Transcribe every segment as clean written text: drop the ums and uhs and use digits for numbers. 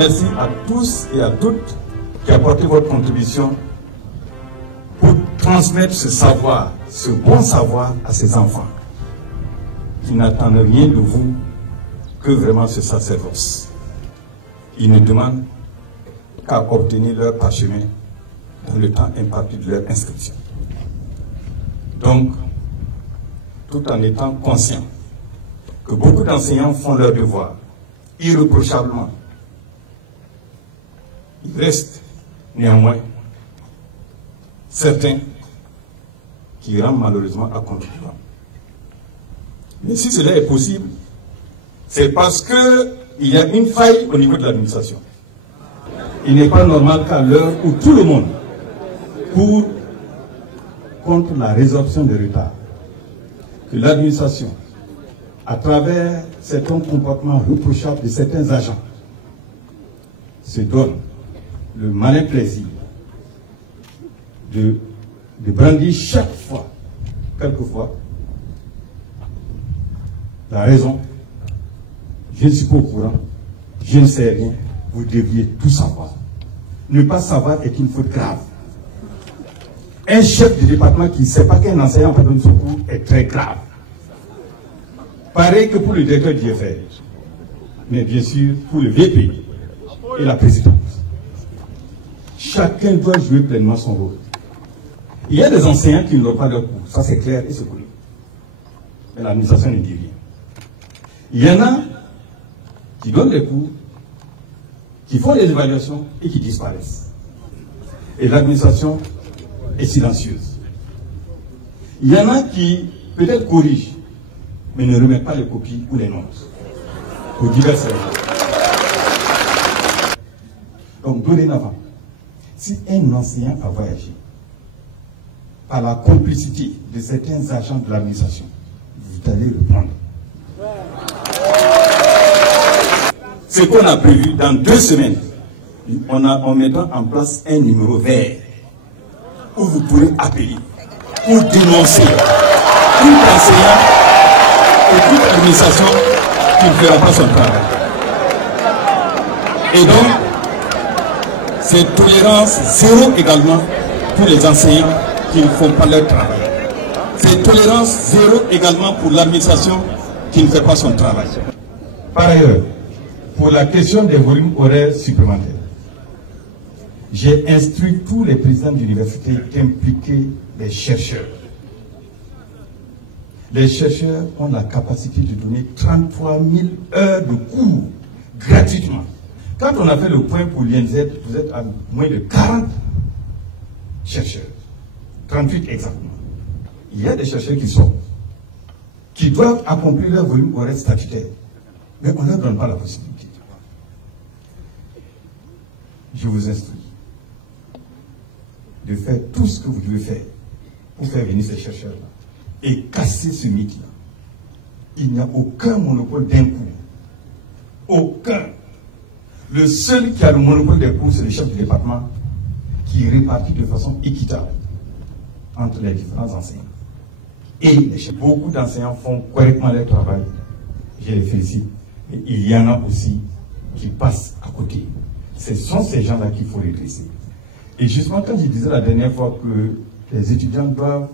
Merci à tous et à toutes qui apportez votre contribution pour transmettre ce savoir, ce bon savoir à ces enfants qui n'attendent rien de vous que vraiment ce sacerdoce. Ils ne demandent qu'à obtenir leur parchemin dans le temps imparti de leur inscription. Donc, tout en étant conscient que beaucoup d'enseignants font leur devoir irréprochablement, il reste néanmoins certains qui rendent malheureusement à contre-courant. Mais si cela est possible, c'est parce qu'il y a une faille au niveau de l'administration. Il n'est pas normal qu'à l'heure où tout le monde court contre la résorption des retards, que l'administration, à travers certains comportements reprochables de certains agents, se donne le malin plaisir de brandir chaque fois, quelquefois, la raison. Je ne suis pas au courant, je ne sais rien, vous devriez tout savoir. Ne pas savoir est une faute grave. Un chef de département qui ne sait pas qu'un enseignant en de secours est très grave. Pareil que pour le directeur du DFR, mais bien sûr pour le VP et la présidente. Chacun doit jouer pleinement son rôle. Il y a des enseignants qui ne donnent pas leur cours, ça c'est clair et c'est connu. Mais l'administration ne dit rien. Il y en a qui donnent des cours, qui font des évaluations et qui disparaissent. Et l'administration est silencieuse. Il y en a qui peut-être corrigent, mais ne remettent pas les copies ou les notes, pour diverses raisons. Donc, dorénavant, si un enseignant a voyagé par la complicité de certains agents de l'administration, vous allez le prendre. Ce qu'on a prévu dans 2 semaines, en mettant en place un numéro vert où vous pourrez appeler pour dénoncer tout enseignant et toute administration qui ne fera pas son travail. Et donc, c'est tolérance zéro également pour les enseignants qui ne font pas leur travail. C'est tolérance zéro également pour l'administration qui ne fait pas son travail. Par ailleurs, pour la question des volumes horaires supplémentaires, j'ai instruit tous les présidents d'université d'impliquer les chercheurs. Les chercheurs ont la capacité de donner 33 000 heures de cours gratuitement. Quand on a fait le point pour l'INZ, vous êtes à moins de 40 chercheurs. 38 exactement. Il y a des chercheurs qui doivent accomplir leur volume horaire statutaire. Mais on ne leur donne pas la possibilité. Je vous instruis de faire tout ce que vous devez faire pour faire venir ces chercheurs-là et casser ce mythe-là. Il n'y a aucun monopole d'un cours. Aucun. Le seul qui a le monopole des cours, c'est le chef du département qui répartit de façon équitable entre les différents enseignants. Et beaucoup d'enseignants font correctement leur travail. Je les félicite. Mais il y en a aussi qui passent à côté. Ce sont ces gens-là qu'il faut redresser. Et justement, quand je disais la dernière fois que les étudiants doivent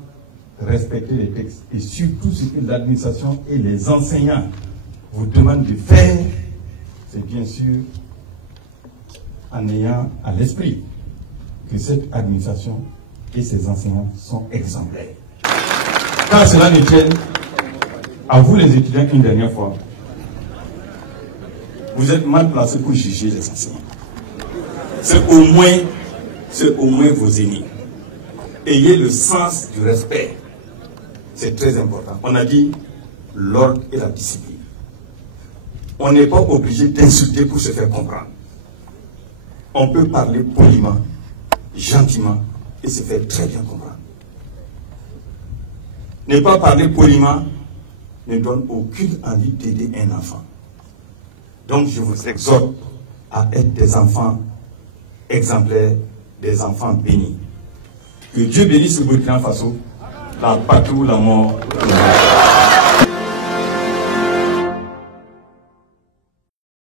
respecter les textes, et surtout ce que l'administration et les enseignants vous demandent de faire, c'est bien sûr en ayant à l'esprit que cette administration et ses enseignants sont exemplaires. Quand cela ne tienne, à vous les étudiants une dernière fois, vous êtes mal placés pour juger les enseignants. C'est au moins vos aînés. Ayez le sens du respect. C'est très important. On a dit l'ordre et la discipline. On n'est pas obligé d'insulter pour se faire comprendre. On peut parler poliment, gentiment et se faire très bien comprendre. Ne pas parler poliment ne donne aucune envie d'aider un enfant. Donc je vous exhorte à être des enfants exemplaires, des enfants bénis. Que Dieu bénisse le Burkina Faso, la patrie ou la mort.